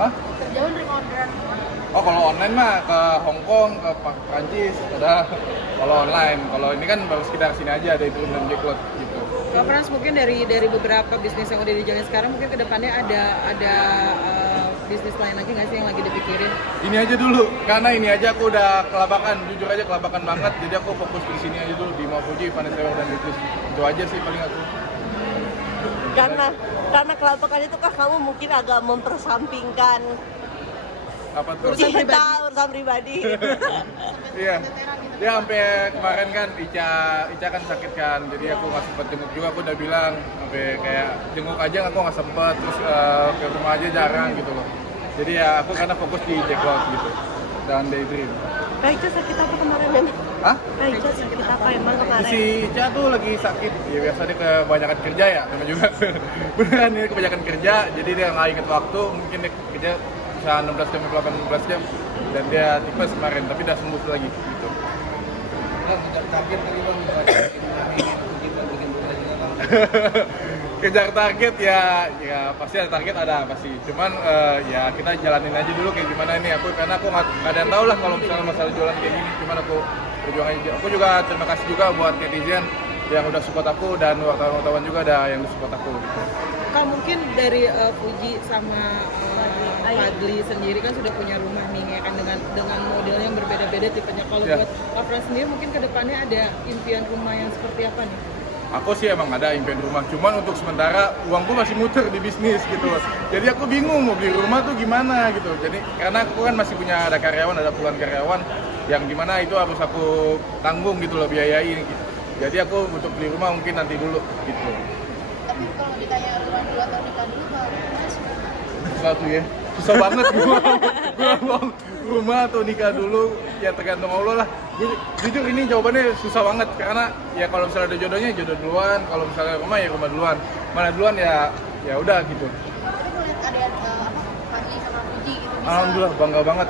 Hah? Jauh dari orderan. Oh, kalau online mah ke Hong Kong, ke Prancis, ada. Kalau online, kalau ini kan baru sekitar sini aja ada itu dan Jacklot gitu. Kalau Frans mungkin dari beberapa bisnis yang udah dijalani sekarang mungkin kedepannya ada bisnis lain lagi nggak sih yang lagi dipikirin? Ini aja dulu, karena ini aja aku udah kelabakan, jujur aja kelabakan banget. Jadi aku fokus di sini aja dulu di Mafuji, Vanessa dan Nicholas. Itu aja sih paling aku. Karena kelabakan itu kan kamu mungkin agak mempersampingkan Apa tuh? urusan pribadi. Iya. Ya sampai kemarin kan Ica kan sakit kan, jadi aku nggak sempet jenguk juga. Aku udah bilang sampai kayak jenguk aja aku nggak sempet, terus ke rumah aja jarang gitu loh. Jadi ya aku karena fokus di Jacklot gitu dan Daydream. Ica sakit apa kemarin emang? Hah? Ica sakit apa emang kemarin? Si Ica tuh lagi sakit, ya biasa dia kebanyakan kerja ya, sama juga beneran dia kebanyakan kerja, jadi dia nggak inget waktu, mungkin dia kerja bisa 16 jam, 18 jam, dan dia tipes kemarin, tapi udah sembuh lagi gitu. Kejar target ya pasti ada target ada pasti, cuman ya kita jalanin aja dulu kayak gimana ini aku, karena aku nggak ada yang tahu lah kalau misalnya masalah jualan kayak gini, cuman aku berjuang aja. Aku juga terima kasih juga buat netizen yang udah support aku dan wartawan-wartawan juga ada yang support aku gitu. Kalau mungkin dari Fuji sama Fadli sendiri kan sudah punya rumah nih ya kan dengan model yang berbeda-beda tipenya. Kalau Ya. buat Frans sendiri mungkin kedepannya ada impian rumah yang seperti apa nih? Aku sih emang ada impian rumah, cuman untuk sementara uangku masih muter di bisnis gitu loh. Jadi aku bingung mau beli rumah tuh gimana gitu. Jadi karena aku kan masih punya ada karyawan, ada puluhan karyawan yang dimana itu harus aku tanggung gitu loh, biayain gitu. Jadi aku untuk beli rumah mungkin nanti dulu gitu. Tapi kalau ditanya rumah dulu atau nikah dulu, kalau Sesuatu ya, susah banget gua mau rumah atau nikah dulu, ya tergantung Allah lah. Jujur ini jawabannya susah banget, karena ya kalau misalnya ada jodohnya jodoh duluan, kalau misalnya rumah ya rumah duluan, mana duluan ya udah gitu. Tadi gue liat ada Fadli sama Fuji gitu bisa. Alhamdulillah bangga banget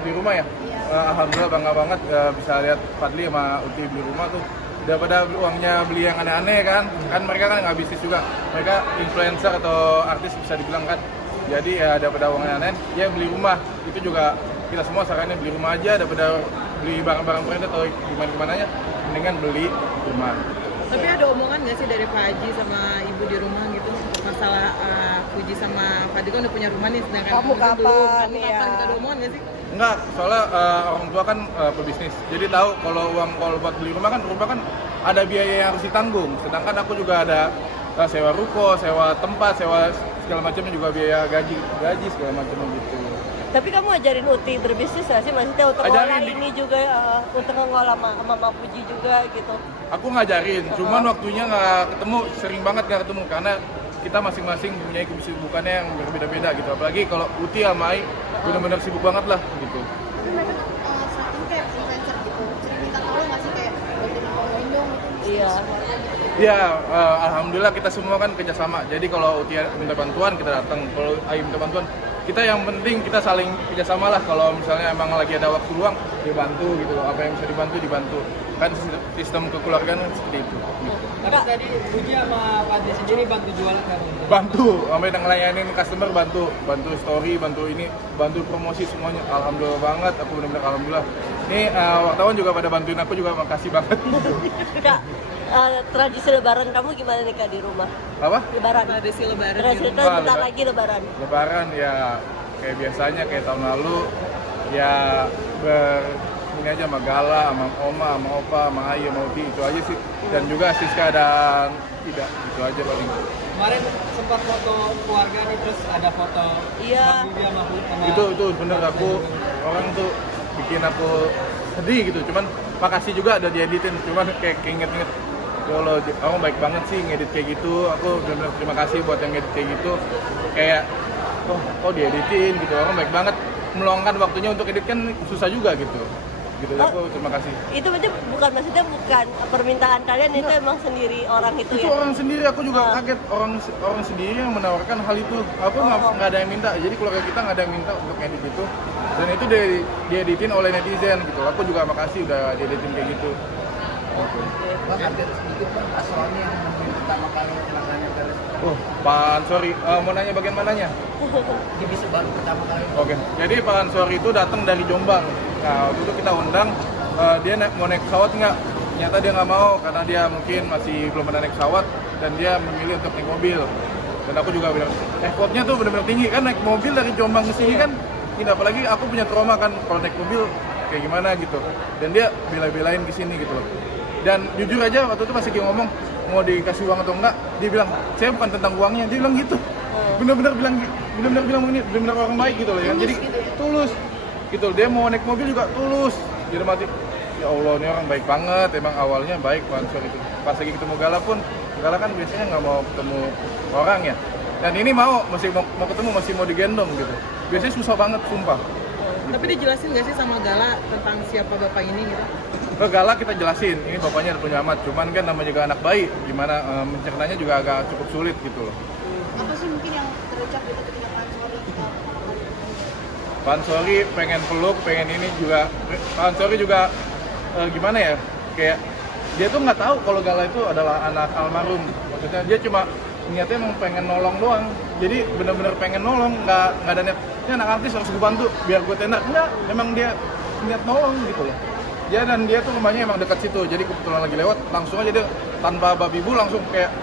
beli rumah ya. Iya. Alhamdulillah bangga banget bisa lihat Fadli sama Uti beli rumah tuh. Daripada uangnya beli yang aneh-aneh kan mereka kan nggak bisnis juga, mereka influencer atau artis bisa dibilang kan. Jadi ya daripada uangnya aneh, ya beli rumah. Itu juga kita semua sarannya beli rumah aja daripada beli barang-barang branded atau gimana ya, mendingan beli rumah. Tapi ada omongan nggak sih dari Pak Haji sama Ibu di rumah gitu masalah Fuji sama Fadli kan udah punya rumah nih, sedangkan Kamu belum. kapan, Kamu ya? kapan gitu, ada omongan nggak sih? Enggak, soalnya orang tua kan pebisnis, jadi tahu kalau buat beli rumah kan ada biaya yang harus ditanggung. Sedangkan aku juga ada sewa ruko, sewa tempat, sewa segala macamnya, juga biaya gaji segala macamnya gitu. Tapi kamu ajarin Uti berbisnis nggak sih? Maksudnya untuk Ajarin ngolah ini juga, untuk ngolah sama Fuji juga gitu. Aku ngajarin, cuman waktunya nggak ketemu, sering banget nggak ketemu karena kita masing-masing punya kesibukannya yang berbeda-beda gitu. Apalagi kalau Uti sama Ai benar-benar sibuk banget lah gitu. Tapi mereka starting kayak influencer gitu. Sering minta tolong nggak sih kayak bantu dibawain dong gitu. Iya. Ya, alhamdulillah kita semua kan kerjasama. Jadi kalau Uti minta bantuan kita datang, kalau Ai minta bantuan kita, yang penting kita saling kerjasama lah. Kalau misalnya emang lagi ada waktu luang, dia bantu gitu loh. Apa yang bisa dibantu. Kan sistem kekeluargaan kan seperti itu. Gitu. Tapi tadi Fuji sama Fadli sendiri bantu jualan kan? Bantu, sampai ngelayanin customer, bantu story, bantu promosi semuanya. Alhamdulillah banget, aku benar-benar alhamdulillah. Ini wartawan juga pada bantuin aku juga, makasih banget. Kak, tradisi lebaran kamu gimana nih Kak di rumah? Apa? Lebaran. Tradisi lebaran Tradisi gitu. kan bentar lagi lebaran. Lebaran ya kayak biasanya, kayak tahun lalu ya ini aja sama Gala, sama Oma, sama Opa, sama Ayu, sama Uti, itu aja sih. Dan juga Siska dan Ida, itu aja paling. Kemarin sempat foto keluarga nih, terus ada foto Iya. Bang Bibi sama Itu bener, orang tuh bikin aku sedih gitu. Cuman makasih juga udah dieditin, cuman kayak inget-inget, ya Allah, kamu baik banget sih ngedit kayak gitu. Aku bener-bener terima kasih buat yang ngedit kayak gitu. Kayak kok dieditin gitu, orang baik banget meluangkan waktunya untuk edit, kan susah juga gitu. Aku terima kasih. Itu maksudnya bukan permintaan kalian, itu emang sendiri orang itu Itu ya? orang sendiri, aku juga kaget, orang sendiri yang menawarkan hal itu. Aku nggak ada yang minta, jadi keluarga kita nggak ada yang minta untuk edit itu. Dan itu dieditin oleh netizen gitu. Aku juga makasih udah dieditin kayak gitu. Bang, update sedikit Bang, asalnya yang pertama kali kecelakaan yang beres Oh, Pak Ansori, mau nanya bagian mananya? Divisi baru pertama kali. Oke, jadi Pak Ansori itu datang dari Jombang. Nah, waktu itu kita undang, dia mau naik pesawat nggak? Ternyata dia nggak mau karena dia mungkin masih belum pernah naik pesawat dan dia memilih untuk naik mobil. Dan aku juga bilang, effortnya tuh benar-benar tinggi kan naik mobil dari Jombang ke sini kan. Ini apalagi aku punya trauma kan kalau naik mobil kayak gimana gitu. Dan dia bela-belain ke sini gitu loh. Dan jujur aja waktu itu pas lagi ngomong mau dikasih uang atau enggak, dia bilang saya bukan tentang uangnya, dia bilang gitu. Bener-bener bilang ini bener-bener orang baik gitu loh ya. Jadi tulus gitu. Dia mau naik mobil juga tulus. Jadi mati. Ya Allah, ini orang baik banget. Emang awalnya baik Pak Ansori itu. Pas lagi ketemu Gala pun, Gala kan biasanya nggak mau ketemu orang ya. Dan ini mau ketemu, masih mau digendong gitu. Biasanya susah banget, sumpah. Tapi dijelasin nggak sih sama Gala tentang siapa bapak ini gitu? Ke Gala kita jelasin, ini bapaknya ada penyamat, cuman kan namanya juga anak bayi, gimana mencernanya juga agak cukup sulit gitu loh. Apa sih mungkin yang terucap gitu ketika Pak Ansori Pak Ansori pengen peluk, pengen ini juga. Pak Ansori juga gimana ya, kayak dia tuh nggak tahu kalau Gala itu adalah anak almarhum. Maksudnya dia cuma niatnya emang pengen nolong doang. Jadi benar-benar pengen nolong, nggak ada niat. Ini anak artis harus gue bantu biar gue tenda. Enggak, emang dia niat nolong gitu loh. Ya dan dia tuh rumahnya emang dekat situ. Jadi kebetulan lagi lewat, langsung aja dia tanpa babi bu langsung kayak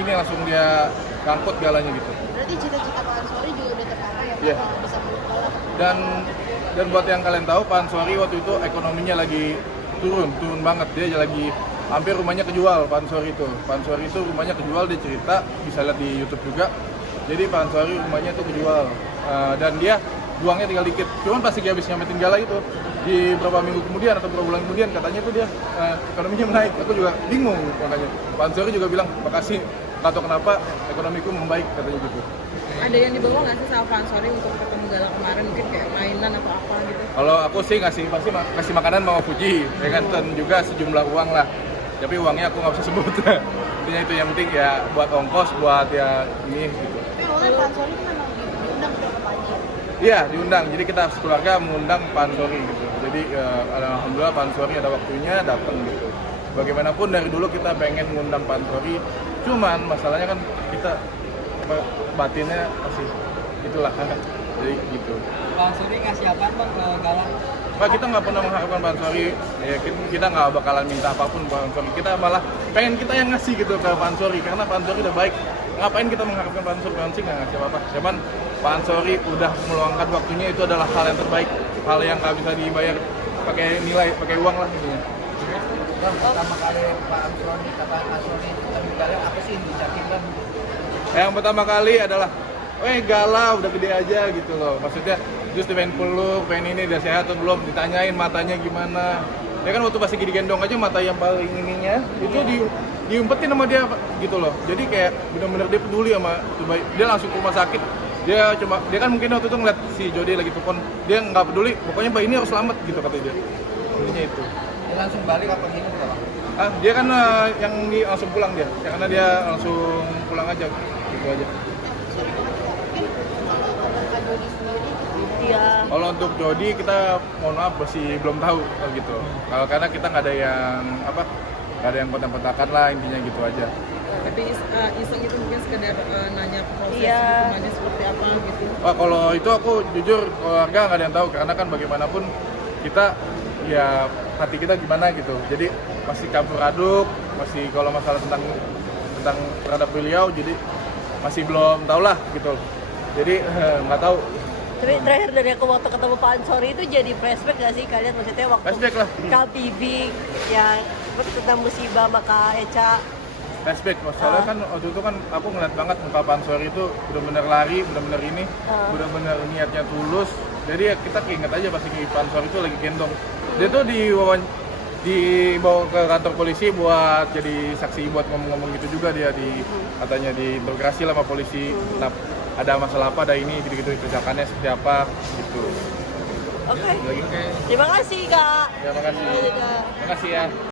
ini langsung dia ngangkut Galanya gitu. Berarti cita-cita Pak Ansori juga udah tercapai ya, Iya. Pak, bisa meluk Gala. Dan buat yang kalian tahu, Pak Ansori waktu itu ekonominya lagi turun banget. Dia lagi hampir rumahnya kejual, Pak Ansori itu. Pak Ansori itu rumahnya kejual, dia cerita, bisa lihat di YouTube juga. Jadi Pak Ansori rumahnya itu kejual. Dan dia uangnya tinggal dikit. Cuman pasti habis nyamatin Gala itu, di beberapa minggu kemudian atau beberapa bulan kemudian katanya tuh dia ekonominya menaik. Aku juga bingung makanya. Pak Ansori juga bilang, makasih, nggak tahu kenapa ekonomiku membaik katanya gitu. Ada yang dibawa nggak sih sama Pak Ansori untuk ketemu Gala kemarin, mungkin kayak mainan atau apa gitu? Kalau aku sih kasih makanan sama Fuji, ya kan, dan juga sejumlah uang lah. Tapi uangnya aku nggak bisa sebut. Intinya itu yang penting ya buat ongkos, buat ya ini gitu. Tapi awalnya Pak Ansori itu memang diundang ke Pak Haji. Iya diundang, jadi kita sekeluarga mengundang Pak Ansori gitu. Jadi alhamdulillah Pak Ansori ada waktunya datang gitu. Bagaimanapun dari dulu kita pengen mengundang Pak Ansori, cuman masalahnya kan kita batinnya masih itulah. Jadi gitu. Pak Ansori ngasih apaan bang ke Gala? Pak, kita nggak pernah mengharapkan Pak Ansori, ya kita nggak bakalan minta apapun Pak Ansori. Kita malah pengen kita yang ngasih gitu ke Pak Ansori, karena Pak Ansori udah baik. Ngapain kita mengharapkan Pak Ansori nggak ngasih apa-apa. Cuman Pak Ansori udah meluangkan waktunya, itu adalah hal yang terbaik, hal yang nggak bisa dibayar pakai nilai, pakai uang lah gitu. Bang, pertama kali Pak Ansori kata Ansori ketemu Gala apa sih yang diucapin bang? Yang pertama kali adalah, Gala udah gede aja gitu loh. Maksudnya terus dia pengen peluk, pengen ini, udah sehat atau belum, ditanyain matanya gimana. Ya kan waktu pas lagi digendong aja mata yang paling ininya itu diumpetin sama dia gitu loh. Jadi kayak benar-benar dia peduli sama tuh bayi. Dia langsung ke rumah sakit. Dia kan mungkin waktu itu ngeliat si Jody lagi telepon, dia nggak peduli, pokoknya bayi ini harus selamat gitu kata dia. Intinya itu. Dia langsung balik apa gini bang? Dia kan yang langsung pulang dia, karena dia langsung pulang aja gitu aja. Sorry banget ya, mungkin kalau Kak Jody sendiri Iya. Kalau untuk Jody kita mohon maaf masih belum tahu gitu. Kalau karena kita nggak ada yang kontak-kontakan lah, intinya gitu aja. Tapi iseng itu mungkin sekedar nanya proses Iya. hukumannya seperti apa gitu. Wah, kalau itu aku jujur keluarga nggak ada yang tahu, karena kan bagaimanapun kita ya hati kita gimana gitu. Jadi masih campur aduk, masih kalau masalah tentang terhadap beliau, jadi masih belum tahu lah gitu. Jadi nggak tahu. Tapi terakhir dari aku waktu ketemu Pak Ansori itu jadi flashback gak sih kalian? Maksudnya waktu Flashback lah. Kak Bibi yang tentang musibah sama Kak Eca. Flashback, masalahnya kan waktu itu kan aku ngeliat banget muka Pak Ansori itu benar-benar lari, benar-benar ini, benar-benar niatnya tulus. Jadi ya kita keinget aja pas Pak Ansori itu lagi gendong. Dia tuh dibawa ke kantor polisi buat jadi saksi, buat ngomong-ngomong gitu juga dia katanya diintegrasi lah sama polisi. Nah, ada masalah apa, ada ini gitu-gitu, kerjakannya seperti apa gitu. Oke. Lagi. Terima kasih Kak. Ya makasih. Terima kasih, Kak. Makasih ya.